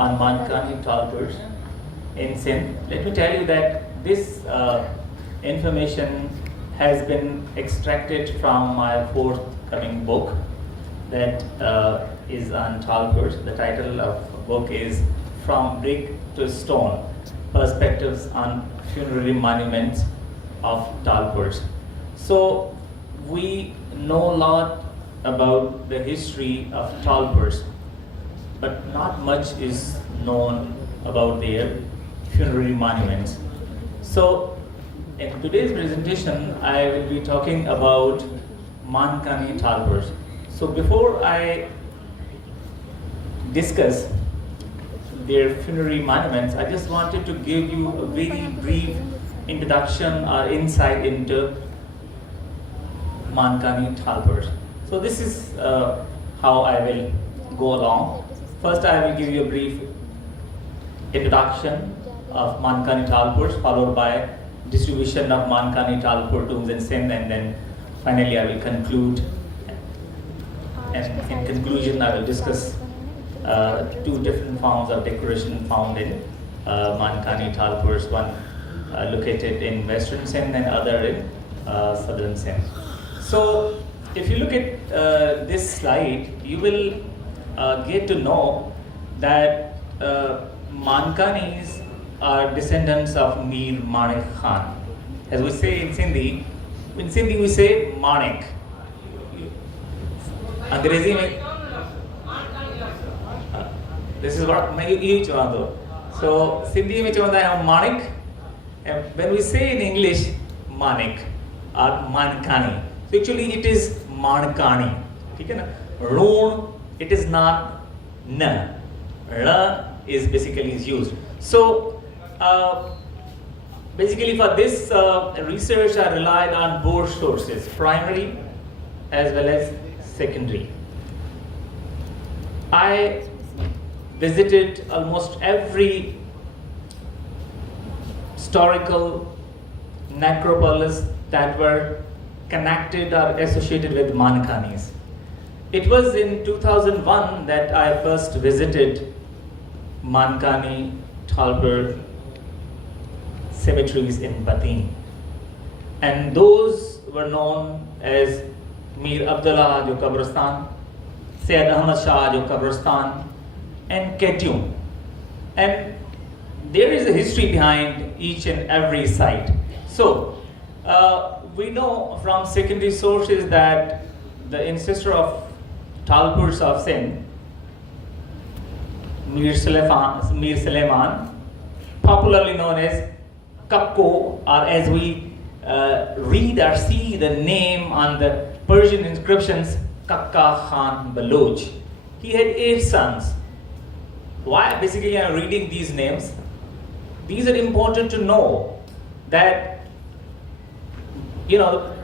on Manikani Talpur in Sindh. Let me tell you that this information has been extracted from my forthcoming book that is on Talpur. The title of the book is From Brick to Stone, Perspectives on Funerary Monuments of Talpur. So we know a lot about the history of Talpur, but not much is known about their funerary monuments. So in today's presentation, I will be talking about Manikani Talpur. So before I discuss their funerary monuments, I just wanted to give you a very brief introduction or insight into Manikani Talpur. So this is how I will go along. First, I will give you a brief introduction of Manikani Talpur, followed by distribution of Manikani Talpur tombs in Sindh, and then finally I will conclude. And in conclusion, I will discuss two different forms of decoration found in Manikani Talpur, one located in western Sindh and other in southern Sindh. So if you look at this slide, you will get to know that Manikanis are descendants of Mir Manik Khan. As we say in Sindhi we say Manik. अंग्रेजी में this is what मैं यही चुना दो. So Sindhi में चुना है Manik, and when we say in English Manik or Manikani, so actually it is Manikani. ठीक है ना? Roon, it is not na. Ra is basically is used. So basically for this research I relied on both sources, primary as well as secondary. I visited almost every historical necropolis that were connected or associated with Manikanis. It was in 2001 that I first visited Manikani Talpur cemeteries in Bateen, and those were known as Mir Abdullah jo Kabristan, Syed Ahmad Shah jo Kabristan, and Ketyum. And there is a history behind each and every site. So we know from secondary sources that the ancestor of Talpurs of Sindh, Mir Suleiman, popularly known as Kakko, or as we read or see the name on the Persian inscriptions, Kakka Khan Baloch. He had 8 sons. Why basically I am reading these names? These are important to know that, you know,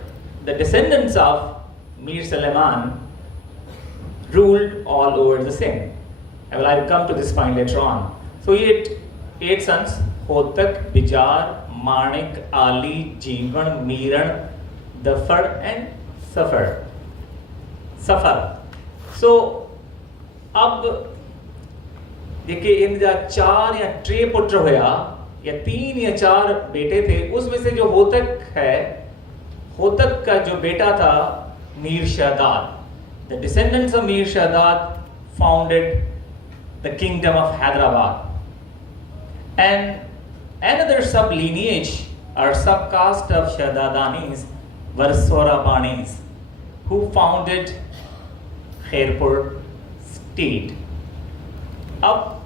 the descendants of Mir Suleiman ruled all over the Sindh. I will come to this point later on. So he had 8 sons: Hotak, Bijar, Manik, Ali, Jeevan, Miran, Dafar, and Safar. So अब देखिए इनका 4 या 3 पुत्र होया या 3 या 4 बेटे थे, उसमें से जो होतक है, होतक का जो बेटा था Mir Shahdad. The descendants of Mir Shahdad founded the kingdom of Hyderabad. And another sub-lineage or subcaste of Shahdadanis were Sorabanis, who founded Khairpur state. Up,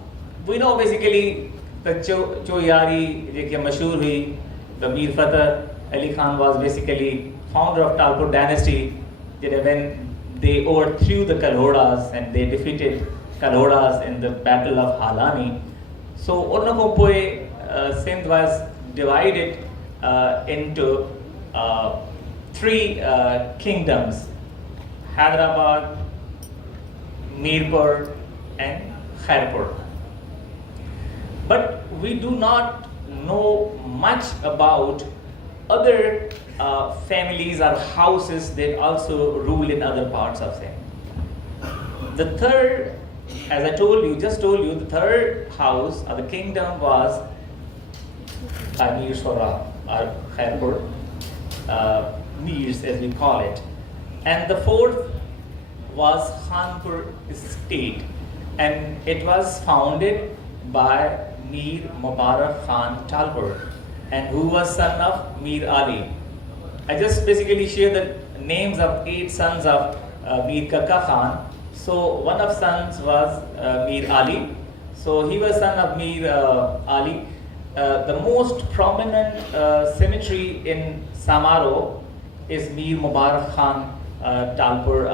we know basically the Choyari, जो कि मशहूर हुई, the Mir Fateh Ali Khan was basically founder of Talpur dynasty. When they overthrew the Kalhodas and they defeated Kalhodas in the Battle of Halani. So Ornakopoe Sindh was divided into 3 kingdoms: Hyderabad, Mirpur, and Khairpur. But we do not know much about other families or houses that also rule in other parts of Sindh. The third As I just told you, the third house or the kingdom was Mir Sora or Khairpur, Mirs as we call it. And the fourth was Khanpur state, and it was founded by Mir Mubarak Khan Talpur, and who was son of Mir Ali. I just basically share the names of 8 sons of Mir Kaka Khan. So one of sons was Mir Ali. So he was son of Mir Ali. The most prominent cemetery in Samaro is Mir Mubarak Khan Talpur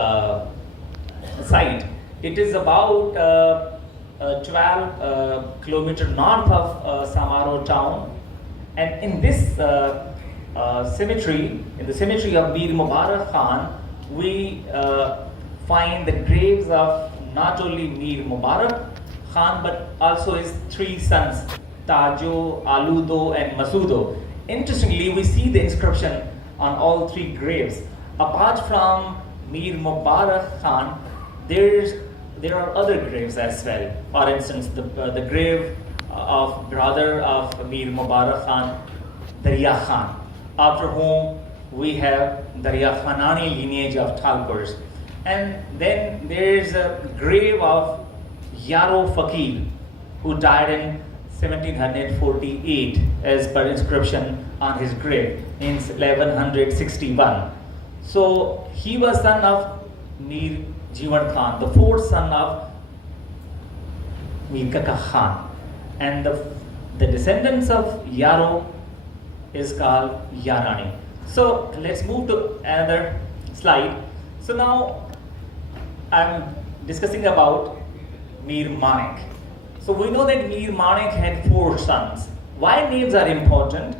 site. It is about 12 kilometers north of Samaro town, and in this cemetery, in the cemetery of Mir Mubarak Khan, we find the graves of not only Mir Mubarak Khan but also his 3 sons, Tajo, Aludo and Masudo. Interestingly, we see the inscription on all 3 graves. Apart from Mir Mubarak Khan, there are other graves as well. For instance, the grave of brother of Mir Mubarak Khan, Darya Khan, after whom we have Darya Khanani lineage of Talpurs. And then there is a grave of Yaro Fakir, who died in 1748 as per inscription on his grave in 1161. So he was son of Mir Jiwan Khan, the 4th son of Mir Kaka Khan, and the descendants of Yaro is called Yarani. So let's move to another slide. So now I'm discussing about Mir Manik. So we know that Mir Manik had 4 sons. Why names are important?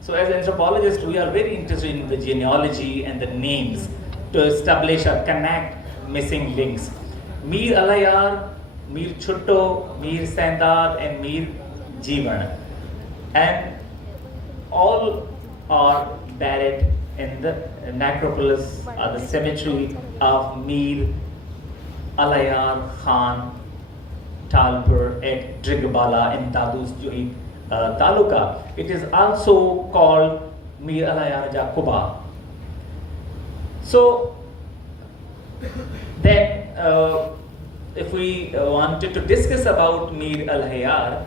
So as anthropologists, we are very interested in the genealogy and the names to establish or connect missing links. Mir Alayar, Mir Chutto, Mir Sandad and Mir Jivan. And all are buried in the necropolis or the cemetery of Mir Alayar Khan Talpur at Drigbala in Dadus Joit Taluka. It is also called Mir Alayar Jakuba. So then if we wanted to discuss about Mir Al-Hayar,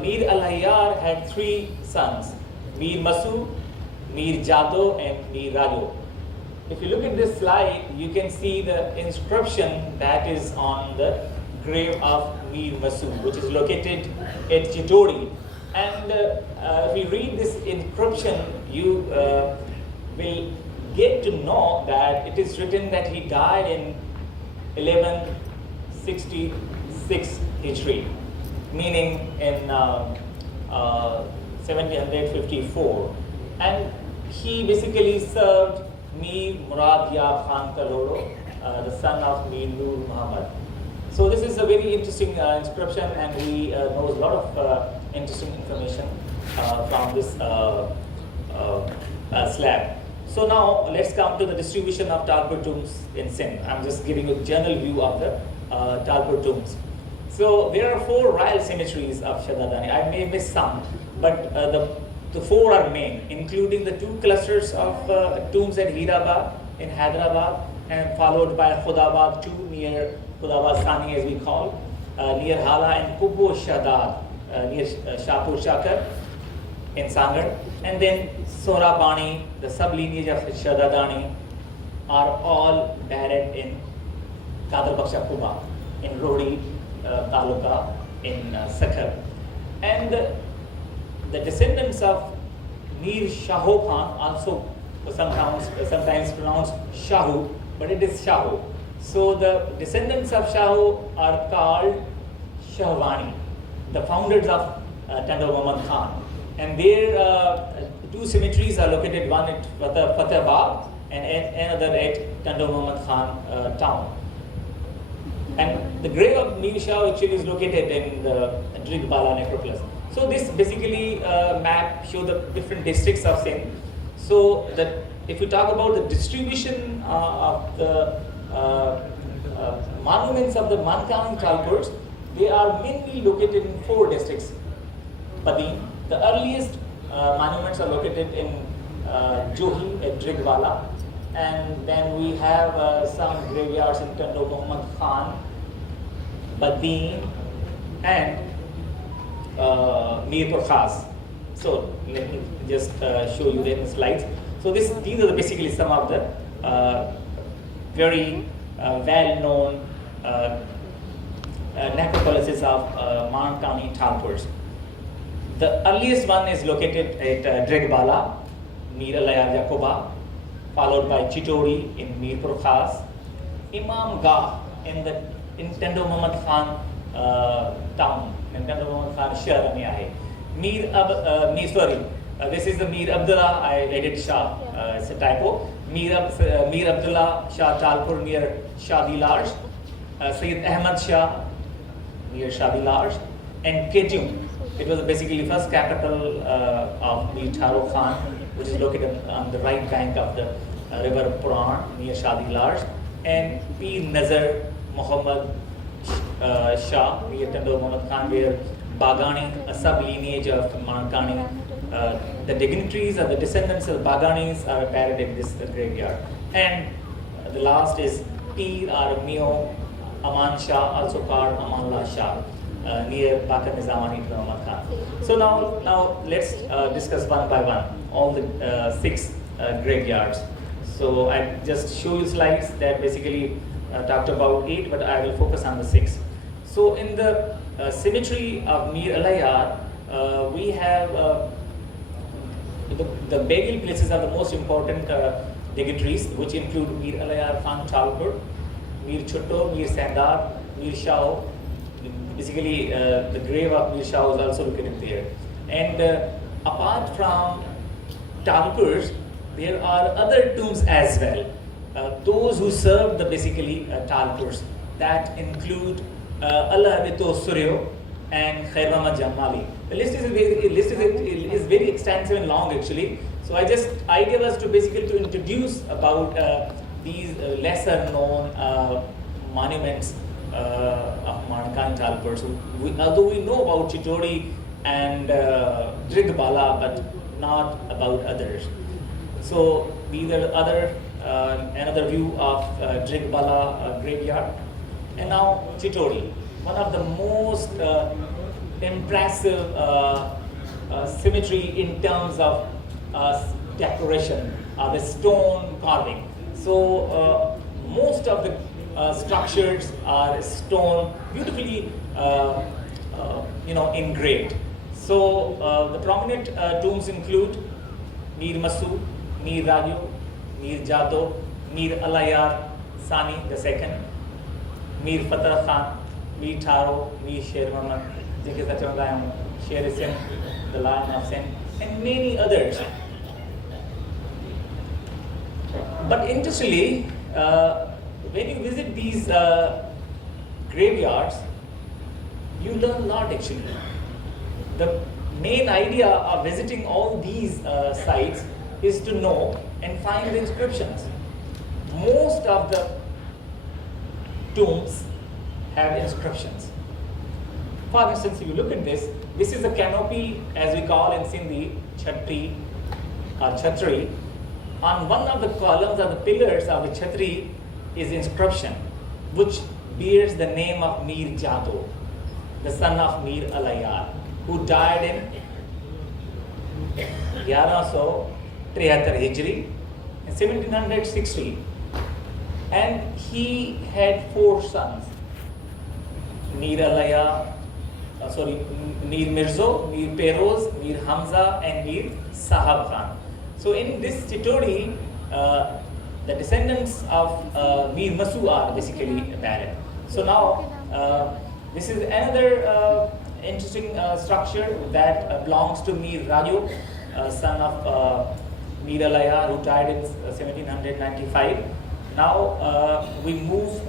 Mir Al-Hayar had 3 sons, Mir Masu, Mir Jado and Mir Rajo. If you look at this slide, you can see the inscription that is on the grave of Mir Masu, which is located at Chittori. And if you read this inscription, you will get to know that it is written that he died in 1166 Hijri, meaning in 1754. And he basically served Mir Murad Yab Khan Kaloro, the son of Mir Nur Muhammad. So this is a very interesting inscription, and we know a lot of interesting information from this slab. So now let's come to the distribution of Talpur tombs in Sindh. I'm just giving you a general view of the Talpur tombs. So there are 4 royal cemeteries of Shadadani. I may miss some, but the 4 are main, including the 2 clusters of tombs at Hirabad in Hyderabad, and followed by Khudabad 2 near Khudabad Sani as we call, near Hala, and Kubbo Shadad near Shapur Shakar in Sangar, and then Sorabani, the sub-lineage of Shadadani, are all buried in Kadar Baksha Kuba, in Rodi Taluka, in Sakhar. And the descendants of Mir Shaho Khan, also sometimes pronounced Shahu, but it is Shahu. So the descendants of Shahu are called Shahwani, the founders of Tanda Muhammad Khan. And their 2 cemeteries are located, one at Fatehbad and another at Tanda Muhammad Khan town. And the grave of Mir Shah actually is located in the Drigbala necropolis. So this basically map show the different districts of Sindh. So that if we talk about the distribution of the monuments of the Manikani Talpurs, they are mainly located in 4 districts. Badin, the earliest monuments are located in Johi at Drigwala, and then we have some graveyards in Tando Muhammad Khan, Badin, and Mirpur Khas. So let me just show you the slides. So these are basically some of the very well-known necropolises of Manikani Talpurs. The earliest one is located at Dregbala, Mir Alayar Yakuba, followed by Chitori in Mirpur Khas, Imam Gah in Tando Muhammad Khan town, in Tando Muhammad Khan Shahar mein aaye. This is the Mir Abdullah, I edit Shah, it's a typo. Mir Abdullah Shah Talpur near Shadi Large, Sayyid Ahmad Shah near Shadi Large, and Kejum. It was basically the first capital of Mir Tharo Khan, which is located on the right bank of the river Puran near Shadi Large, and Pir Nazar Muhammad Shah near Tando Muhammad Khan, where Bagani, a sub-lineage of Manikani, the dignitaries or the descendants of the Baganis are buried in this graveyard. And the last is Pir or Mio Aman Shah, also called Amanullah Shah, near Bakar Nizamani Muhammad Khan. So now let's discuss one by one all the 6 graveyards. So I just show you slides that basically talked about 8, but I will focus on the 6. So in the cemetery of Mir Alayar, we have the burial places are the most important dignitaries, which include Mir Alayar Khan Talpur, Mir Chutto, Mir Sandar, Mir Shah. Basically, the grave of Mir Shah is also located there. And apart from Talpurs, there are other tombs as well. Those who served the basically Talpurs, that include Allah Abito Suryo and Khair Muhammad Jammali. The list is very extensive and long actually. So I gave us to basically to introduce about these lesser known monuments of Manikani Talpur. So although we know about Chitori and Drigbala, but not about others. So these are another view of Drigbala graveyard. And now Chitori, one of the most impressive symmetry in terms of decoration, the stone carving. So most of the structures are stone, beautifully engraved. So the prominent tombs include Mir Masu, Mir Raju, Mir Jado, Mir Alayar Sani II, Mir Fatah Khan, Mir Tharo, Mir Sher Muhammad, Sher Sindh, the Lion of Sindh, and many others. But interestingly, when you visit these graveyards, you learn a lot actually. The main idea of visiting all these sites is to know and find the inscriptions. Most of the tombs have inscriptions. For instance, if you look at this is a canopy, as we call in Sindhi, chhatri or chhatri. On one of the columns or the pillars of the chhatri is inscription, which bears the name of Mir Jado, the son of Mir Alayar, who died in 1173 Hijri, in 1760. And he had 4 sons, Mir Alayar, Mir Mirzo, Mir Peroz, Mir Hamza, and Mir Sahab Khan. So in this Chitori, the descendants of Mir Masu are basically buried. So now, this is another interesting structure that belongs to Mir Raju, son of Mir Alayar, who died in 1795. Now we move,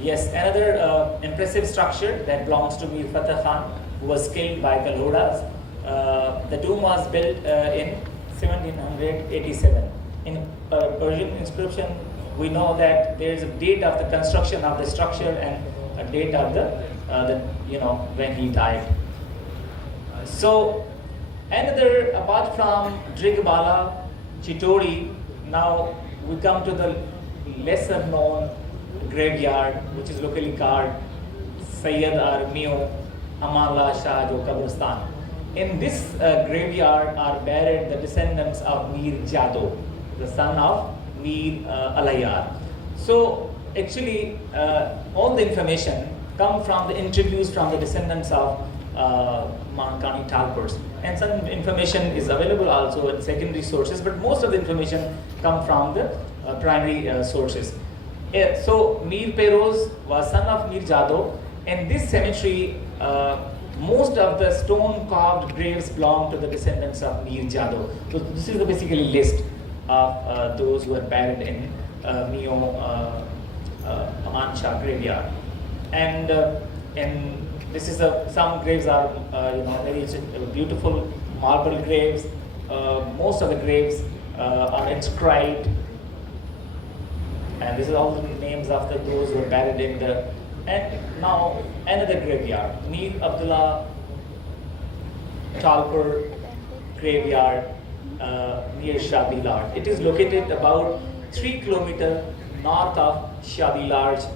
another impressive structure that belongs to Mir Fatah Khan, who was killed by Kalhodas. The tomb was built in 1787. In Persian inscription, we know that there is a date of the construction of the structure and a date of the when he died. So another, apart from Drigbala, Chitori, now we come to the lesser known graveyard, which is locally called Sayyid Armio Amanullah Shah Jo Kabristan. In this graveyard are buried the descendants of Mir Jado, the son of Mir Alayar. So actually, all the information come from the interviews from the descendants of Manikani Talpurs, and some information is available also in secondary sources, but most of the information come from the primary sources. So Mir Peroz was son of Mir Jado, and this cemetery, most of the stone carved graves belong to the descendants of Mir Jado. So this is the basically list of those who are buried in Mio Aman Shah graveyard, and this is some graves are very beautiful marble graves. Most of the graves are inscribed, and this is all the names of those who are buried in the. And now another graveyard, Mir Abdullah Talpur graveyard near Shabilarj. It is located about 3 kilometers north of Shabilarj,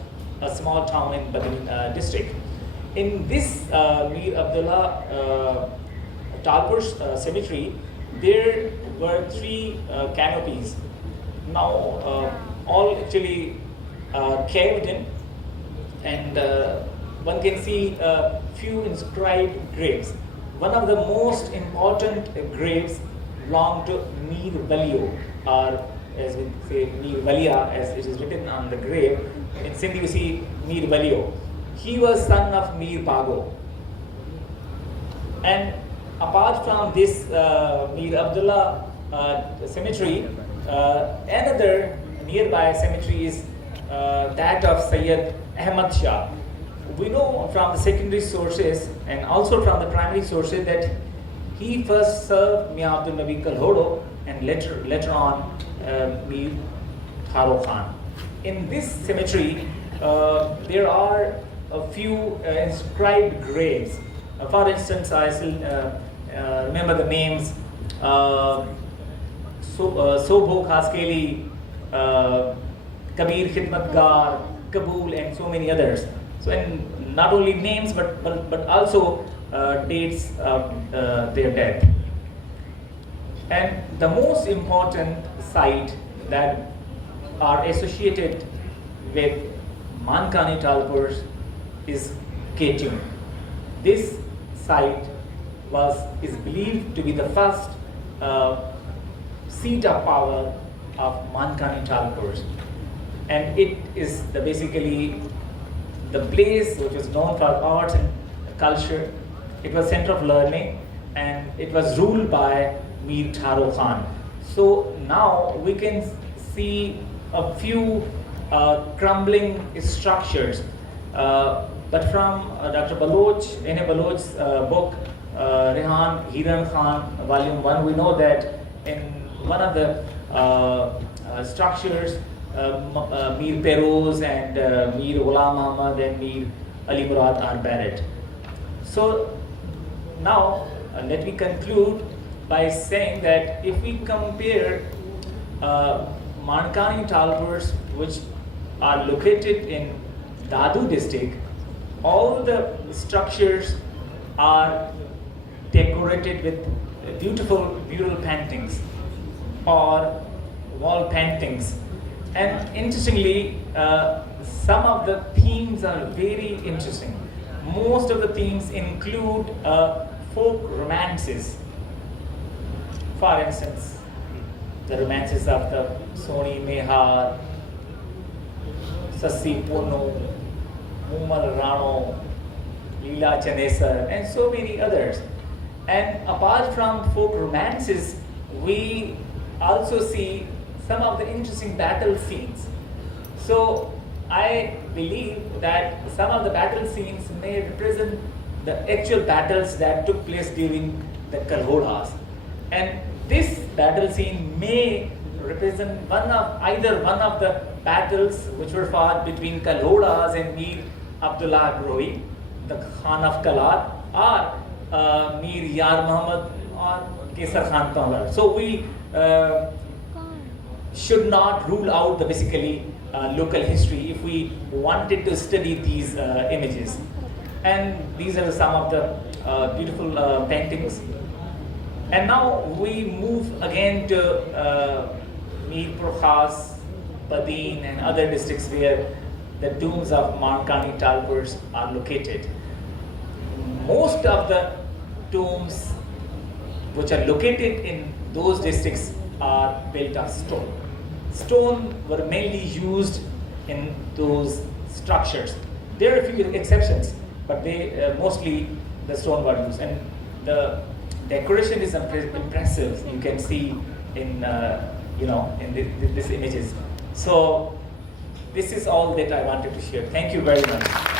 a small town in Badin district. In this Mir Abdullah Talpur cemetery, there were 3 canopies. Now all actually caved in, and one can see a few inscribed graves. One of the most important graves belonged to Mir Valio, or as we say Mir Valia, as it is written on the grave. In Sindh you see Mir Valio. He was son of Mir Bago. And apart from this Mir Abdullah cemetery, another nearby cemetery is that of Sayyid Ahmad Shah. We know from the secondary sources and also from the primary sources that he first served Mia Abdul Nabi Kalhodo and later on Mir Tharo Khan. In this cemetery, there are a few inscribed graves. For instance, I still remember the names Sobho Khaskeli, Kabir Khidmatgar, Kabul, and so many others. So, and not only names but also dates of their death. And the most important site that are associated with Manikani Talpurs is Ketun. This site is believed to be the first seat of power of Manikani Talpurs, and it is basically the place which is known for arts and culture. It was center of learning, and it was ruled by Mir Tharo Khan. So now we can see a few crumbling structures. But from Dr. Baloch, N.A. Baloch's book, Rehan Hiran Khan, Volume 1, we know that in one of the structures, Mir Peroz and Mir Ghulam Ahmad and Mir Ali Murad are buried. So now let me conclude by saying that if we compare Manikani Talpurs, which are located in Dadu district, all the structures are decorated with beautiful mural paintings or wall paintings. And interestingly, some of the themes are very interesting. Most of the themes include folk romances. For instance, the romances of the Soni Mehar, Sassi Pono, Mumal Rano, Leela Chanesar, and so many others. And apart from folk romances, we also see some of the interesting battle scenes. So I believe that some of the battle scenes may represent the actual battles that took place during the Kalhodas. And this battle scene may represent either one of the battles which were fought between Kalodas and Mir Abdullah Agrohi, the Khan of Kalar, or Mir Yar Muhammad or Kesar Khan Tawlar. So we should not rule out the basically local history if we wanted to study these images. And these are some of the beautiful paintings. And now we move again to Mirpur Khas, Badin and other districts where the tombs of Manikani Talpurs are located. Most of the tombs which are located in those districts are built of stone. Stone were mainly used in those structures. There are a few exceptions, but they mostly the stone were used, and the decoration is impressive. You can see in in these images. So this is all that I wanted to share. Thank you very much.